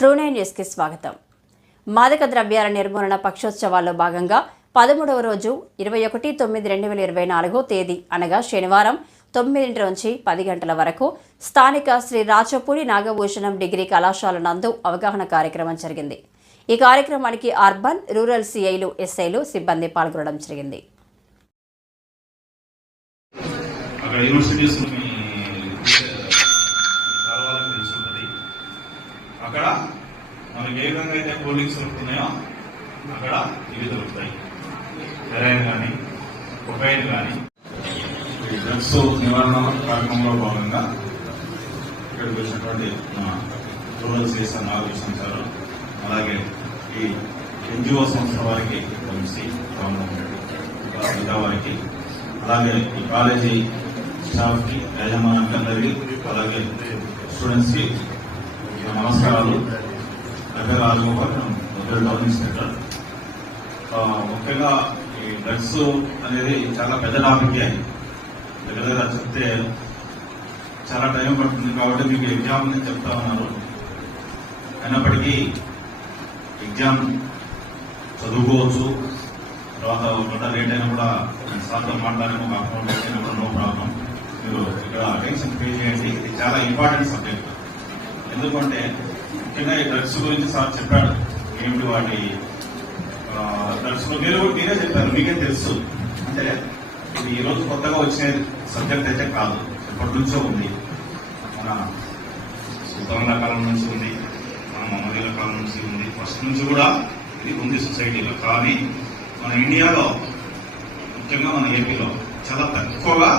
ట్రూ9 న్యూస్కి స్వాగతం. మాదక ద్రవ్యాల నిర్మూలన పక్షోత్సవాల్లో భాగంగా 13వ రోజు 21/9/2024 తేదీ అనగా శనివారం 9 నుంచి 10 గంటల వరకు స్థానిక శ్రీ రాచపూడి నాగభూషణం డిగ్రీ కళాశాల నందు అవగాహన కార్యక్రమం జరిగింది. ఈ కార్యక్రమానికి అర్బన్, రూరల్ సిఐలు, ఎస్ఐలు, సిబ్బంది పాల్గొనడం జరిగింది. అక్కడ మనకి ఏ విధంగా అయితే కూల్ డ్రింక్స్ దొరుకుతున్నాయో అక్కడ ఇవి దొరుకుతాయి. హెరాయిన్ కానీ, కొకైన్ కానీ. డ్రగ్స్ నివారణ కార్యక్రమంలో భాగంగా ఇక్కడికి వచ్చినటువంటి రూరల్ సిఎస్ నాగభూషణం సార్, అలాగే ఈ ఎన్జిఓ సంస్థ వారికి వంశీ వారికి, అలాగే ఈ కాలేజీ స్టాఫ్ కి, యాజమాన్యానికి అందరికీ, అలాగే స్టూడెంట్స్ కి నమస్కారాలు. నా పేరు రాజగోపాల్, టౌన్ ఇన్స్పెక్టర్. ముఖ్యంగా ఈ డ్రగ్స్ అనేది చాలా పెద్ద టాపిక్. దగ్గర చెప్తే చాలా టైం పడుతుంది కాబట్టి మీకు ఎగ్జామ్ నేను చెప్తా ఉన్నారు. అయినప్పటికీ ఎగ్జామ్ చదువుకోవచ్చు, తర్వాత ఒక లేట్ అయినా కూడా సార్తో మాట్లాడము, అకౌంట్ అయినా కూడా నో ప్రాబ్లం. మీరు ఇక్కడ అటెన్షన్ పే చేయండి. ఇది చాలా ఇంపార్టెంట్ సబ్జెక్ట్. ఎందుకంటే ముఖ్యంగా ఈ డ్రగ్స్ గురించి సార్ చెప్పాడు. ఏమిటి వాటి డ్రగ్స్ మీరే చెప్పారు, మీకే తెలుసు. అంటే ఇది ఈ రోజు కొత్తగా వచ్చే సబ్జెక్ట్ అయితే కాదు, ఎప్పటి నుంచో ఉంది. మన సుల్తాన్ల కాలం నుంచి ఉంది, మన మమ్మీల కాలం నుంచి ఉంది, ఫస్ట్ నుంచి కూడా ఇది ఉంది సొసైటీలో. కానీ మన ఇండియాలో, ముఖ్యంగా మన ఏపీలో చాలా తక్కువగా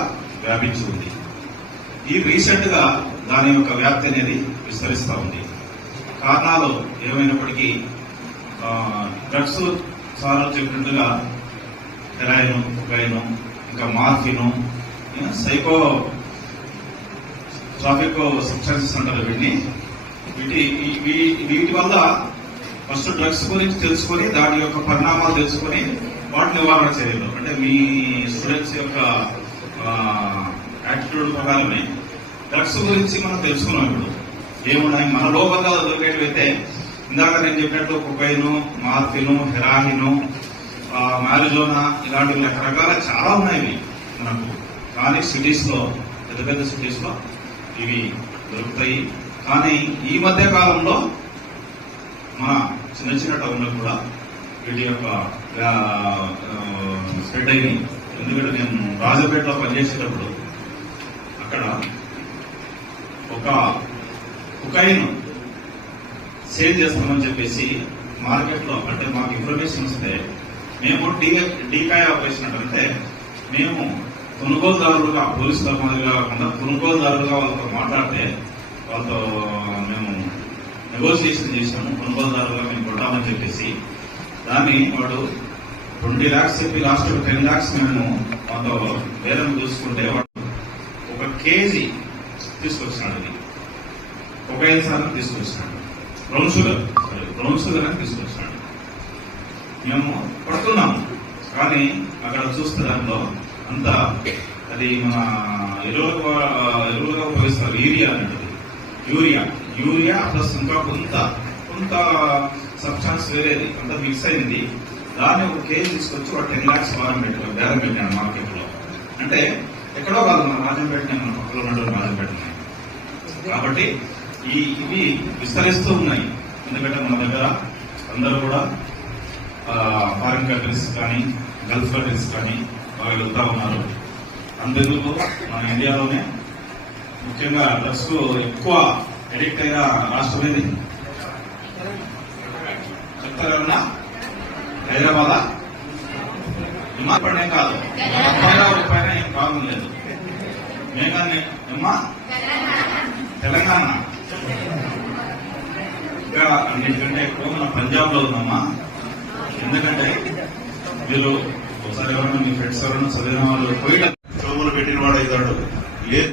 వ్యాపించి ఉంది. ఈ రీసెంట్ గా దాని యొక్క వ్యాప్తి అనేది విస్తరిస్తూ ఉంది. కారణాలు ఏమైనప్పటికీ డ్రగ్స్ సార్ చెప్పినట్టుగా హెరాయిన్, కొకైన్, ఇంకా మార్ఫిన్, సైకో ట్రాఫిక్ సబ్స్టాన్సెస్ అంటారు వీటిని. వీటి వల్ల ఫస్ట్ డ్రగ్స్ గురించి తెలుసుకొని, దాని యొక్క పరిణామాలు తెలుసుకొని వాటి నివారణ చర్యలు, అంటే మీ స్టూడెంట్స్ యొక్క యాటిట్యూడ్ ప్రకారమే డ్రగ్స్ గురించి మనం తెలుసుకున్నాం. ఇప్పుడు ఏమున్నాయి మన లోపల దొరికేటైతే ఇందాక నేను చెప్పినట్టు కొకైన్, మార్ఫిన్, హెరాయిన్, మారిజోనా, ఇలాంటివి రకరకాల చాలా ఉన్నాయి మనకు. కానీ సిటీస్ లో, పెద్ద పెద్ద సిటీస్ లో ఇవి దొరుకుతాయి. కానీ ఈ మధ్య కాలంలో మన చిన్న చిన్న టౌన్లో కూడా వీటి యొక్క స్ప్రెడ్ అయింది. ఎందుకంటే నేను రాజపేటలో పనిచేసేటప్పుడు అక్కడ ఒక కొకైన్ సేల్ చేస్తామని చెప్పేసి మార్కెట్ లో, అంటే మాకు ఇన్ఫర్మేషన్ వస్తే మేము డీకాయ్ ఆపరేషన్ అంటే మేము కొనుగోలుదారులుగా, పోలీసుల మాదిరిగా కాకుండా కొనుగోలుదారులుగా వాళ్ళతో మాట్లాడితే వాళ్ళతో మేము నెగోసియేషన్ చేసాము. కొనుగోలుదారులుగా మేము కొట్టామని చెప్పేసి దాన్ని వాడు 20 lakhs చెప్పి లాస్ట్ 10 lakhs మేము వాళ్ళతో బేరం చూసుకుంటే వాడు 1 kg తీసుకొచ్చినాడు. కొకైన్ సార్ తీసుకొచ్చినాడు, బ్రౌన్ షుగర్ అని తీసుకొచ్చినాడు. మేము పడుతున్నాము, కానీ అక్కడ చూస్తే దాంట్లో అంతా అది మన ఎరువులుగా ఉపయోగిస్తారు. యూరియా అనేది, యూరియా ప్లస్ ఇంకా కొంత సబ్స్టాన్స్ వేరేది అంతా మిక్స్ అయింది. దాన్ని 1 kg తీసుకొచ్చి వాడు 10 lakhs బేరం పెట్టాడు మార్కెట్ లో. అంటే ఎక్కడో కాదు, మన రాజంపేట, మన పక్కలో ఉన్నటువంటి రాజంపేట. కాబట్టి ఇవి విస్తరిస్తూ ఉన్నాయి. ఎందుకంటే మన దగ్గర అందరూ కూడా ఫారిన్ కంట్రీస్ కానీ, గల్ఫ్ కంట్రీస్ కానీ బాగా వెళ్తా ఉన్నారు. అందుకు మన ఇండియాలోనే ముఖ్యంగా డ్రగ్స్ ఎక్కువ అడిక్ట్ అయిన రాష్ట్రం ఏది చెప్తారన్నా? హైదరాబాద్. హిమాపడే కాదు, రూపాయన ఏం ప్రాబ్లం లేదు. మేఘాన్ని అమ్మా తెలంగాణ ఇంకా అన్నిటికంటే ఎక్కువ మన పంజాబ్ లో ఉందమ్మా. ఎందుకంటే మీరు ఒకసారి ఎవరైనా మీ ఫ్రెండ్స్ ఎవరైనా చదివిన వాళ్ళు పోయి చెవులు పెట్టిన వాడు అవుతాడు.